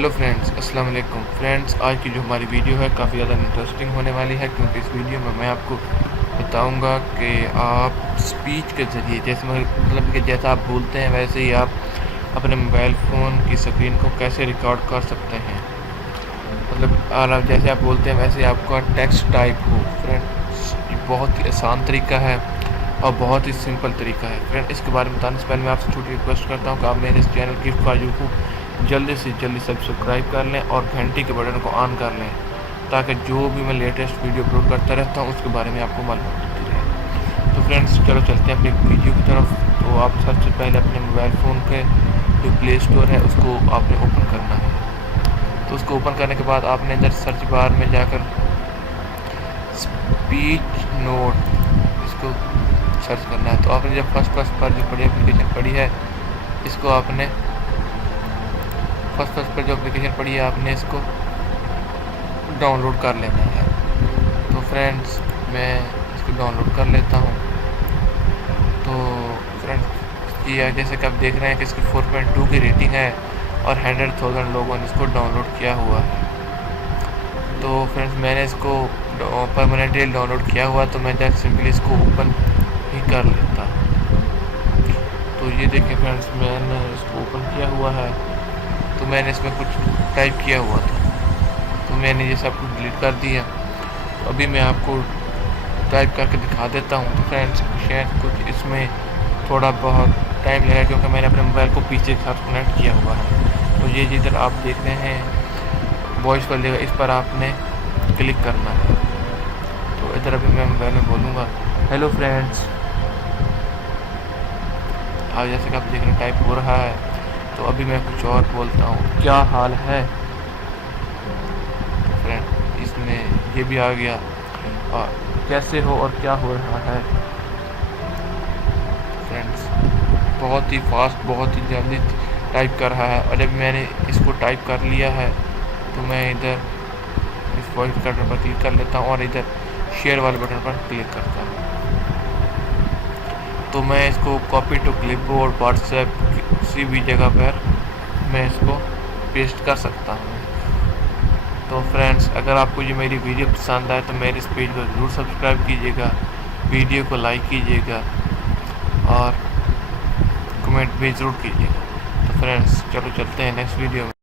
Hello friends, अस्सलाम वालेकुम friends. आज की जो हमारी वीडियो है काफ़ी ज़्यादा इंटरेस्टिंग होने वाली है, क्योंकि इस वीडियो में मैं आपको बताऊंगा कि आप स्पीच के ज़रिए मतलब कि जैसा आप बोलते हैं वैसे ही आप अपने मोबाइल फ़ोन की स्क्रीन को कैसे रिकॉर्ड कर सकते हैं। मतलब और जैसे आप बोलते हैं वैसे आपका टेक्स्ट टाइप हो। फ्रेंड्स, ये बहुत ही आसान तरीका है और बहुत ही सिंपल तरीका है। फ्रेंड, इसके बारे में बताने से पहले मैं आपसे छोटी रिक्वेस्ट करता हूँ कि आप मेरे इस चैनल गिफ्ट फॉर यू को जल्दी से जल्दी सब्सक्राइब कर लें और घंटी के बटन को ऑन कर लें, ताकि जो भी मैं लेटेस्ट वीडियो अपलोड करता रहता हूँ उसके बारे में आपको मालूम होती रहे। तो फ्रेंड्स, चलो चलते हैं अपनी वीडियो की तरफ। तो आप सबसे पहले अपने मोबाइल फ़ोन के जो प्ले स्टोर है उसको आपने ओपन करना है। तो उसको ओपन करने के बाद आपने इधर सर्च बार में जाकर स्पीच नोट इसको सर्च करना है। तो आपने जब फर्स्ट पर जो बड़ी एप्लीकेशन पड़ी है इसको आपने फर्स्ट पर जो एप्लीकेशन पड़ी है आपने इसको डाउनलोड कर लेना है। तो फ्रेंड्स, मैं इसको डाउनलोड कर लेता हूँ। तो फ्रेंड्स, ये जैसे कि आप देख रहे हैं कि इसकी 4.2 की रेटिंग है और 100,000 लोगों ने इसको डाउनलोड किया हुआ है। तो फ्रेंड्स, मैंने इसको परमानेंटली डाउनलोड किया हुआ, तो मैं जस्ट सिंपली इसको ओपन ही कर लेता। तो ये देखिए फ्रेंड्स, मैंने इसको ओपन किया हुआ है। तो मैंने इसमें कुछ टाइप किया हुआ था, तो मैंने ये सब कुछ डिलीट कर दिया। तो अभी मैं आपको टाइप करके दिखा देता हूँ। तो फ्रेंड्स, शायद कुछ इसमें थोड़ा बहुत टाइम लगा, क्योंकि मैंने अपने मोबाइल को पीछे के साथ कनेक्ट किया हुआ है। तो ये जिधर आप देख रहे हैं वॉइस पर लेगा, इस पर आपने क्लिक करना है। तो इधर अभी मैं मोबाइल में बोलूँगा, हेलो फ्रेंड्स। अब जैसे कि आप देख रहे हैं टाइप हो रहा है। तो अभी मैं कुछ और बोलता हूँ, क्या हाल है। तो फ्रेंड, इसमें ये भी आ गया, और कैसे हो और क्या हो रहा है। फ्रेंड्स, बहुत ही फास्ट, बहुत ही जल्दी टाइप कर रहा है। और जब मैंने इसको टाइप कर लिया है तो मैं इधर इस वॉइस बटन पर क्लिक कर लेता हूँ और इधर शेयर वाले बटन पर क्लिक करता हूँ। तो मैं इसको कॉपी टू क्लिपबोर्ड, व्हाट्सएप, किसी भी जगह पर मैं इसको पेस्ट कर सकता हूँ। तो फ्रेंड्स, अगर आपको ये मेरी वीडियो पसंद आए तो मेरे इस पेज को ज़रूर सब्सक्राइब कीजिएगा, वीडियो को लाइक कीजिएगा और कमेंट भी ज़रूर कीजिएगा। तो फ्रेंड्स, चलो चलते हैं नेक्स्ट वीडियो में।